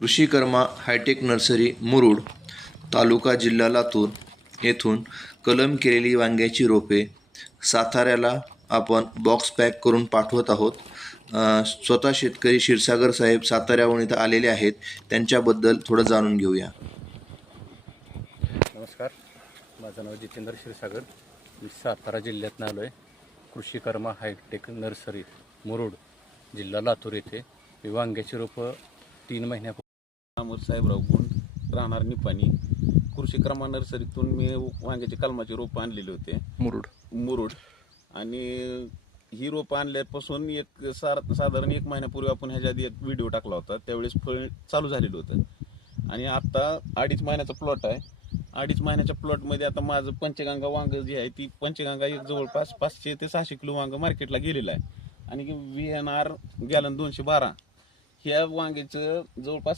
कृषीकर्मा hi tech nursery Murud, तालुका जिल्हा लातूर येथून कलम केलेली वांग्याची रोपे साताऱ्याला आपण बॉक्स पॅक करून पाठवत आहोत. स्वतः शेतकरी क्षीरसागर साहेब साताऱ्याहून इथं आलेले आहेत. त्यांच्याबद्दल थोडं जाणून घेऊया. नमस्कार, माझं नाव जितेंद्र क्षीरसागर. मी सातारा जिल्ह्यातून आलो आहे. कृषीकर्मा हायटेक नर्सरी मुरुड, जिल्हा लातूर येथे मी वांग्याची रोपं 3 महिन्यापूर्वी अमोल साहेबराव गुंड, राहणार निपाणी, कृषीकर्मा नर्सरीतून मी वांग्याची कलमाची रोपं आणलेली होते मुरुड. आणि ही रोपं आणल्यापासून साधारण 1 महिन्यापूर्वी आपण ह्याच्या आधी एक व्हिडिओ टाकला होता. त्यावेळेस फळ चालू झालेलं होतं. आणि आता 2.5 महिन्याचा प्लॉट आहे. 2.5 महिन्याच्या प्लॉटमध्ये आता माझं पंचगंगा वांग जी आहे ती पंचगंगा एक जवळपास 500 ते 600 किलो वांग मार्केटला गेलेलं आहे. आणि VNR गॅलन 212 ह्या वांग्याचं जवळपास